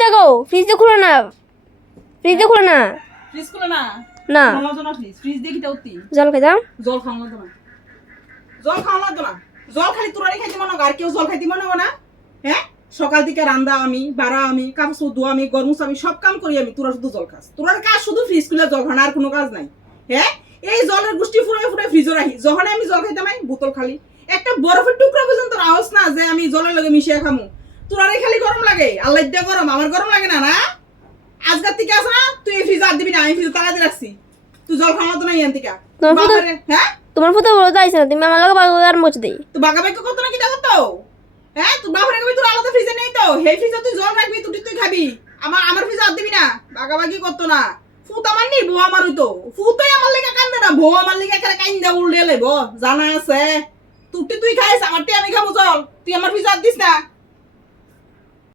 ফ্রিজটা গো, ফ্রিজটা খুলো না, ফ্রিজটা খুলো না। ফ্রিজ খুলে না না খাওয়া না ফ্রিজ ফ্রিজ দেখি তাওতি জল খাইতাম। জল খাওয়া না জল খাওয়া না জল খালি তোরাই খাইতে মনে আর কেউ জল খাইতে মনে না হ্যাঁ সকাল থেকে রান্দা আমি বাড়া আমি কাপড় ধোয়া আমি গরম আমি সব কাম করি আমি তোরা শুধু জল খাস তোরার কাজ শুধু ফ্রিজ খুলে জল খানা আর কোনো কাজ নাই হ্যাঁ এই জলের গুষ্টি ফুরে ফুরে ফ্রিজে রাখি যখন আমি জল খাইতাম বোতল খালি একটা বরফের টুকরা পর্যন্ত আওয়াজ না যে আমি জলের লগে মিশিয়ে খামু তোরারে খালি গরম লাগে আল্লাহ দিয়া গরম আমার গরম লাগে না না আজকাল থেকে আসে না তুই এই ফ্রিজ আর দিবি না আমি ফ্রিজ তালা দিয়ে রাখছি তুই জল খাওয়া তো নাই এনতিকা হ্যাঁ তোমার ফুটো বড় যাইছে না, তুমি আমার লগে বাগার মোচ দেই। তো বাগাবাই কত না কি দেখো হ্যাঁ তুই বাপরে কবি তোর আলাদা ফ্রিজে নেই তো হে ফ্রিজে তুই জল রাখবি তুই খাবি আমার ফ্রিজে আর দিবি না বাগাবাগি করতো না ফুত আমার নি বউ আমার হইতো ফুতই আমার লেগে কান্দে না বউ আমার লেগে এখানে কান্দা উল্টে লেব জানা আছে তুই খাইস আমারটি আমি খাবো চল তুই আমার ফ্রিজে আর দিস না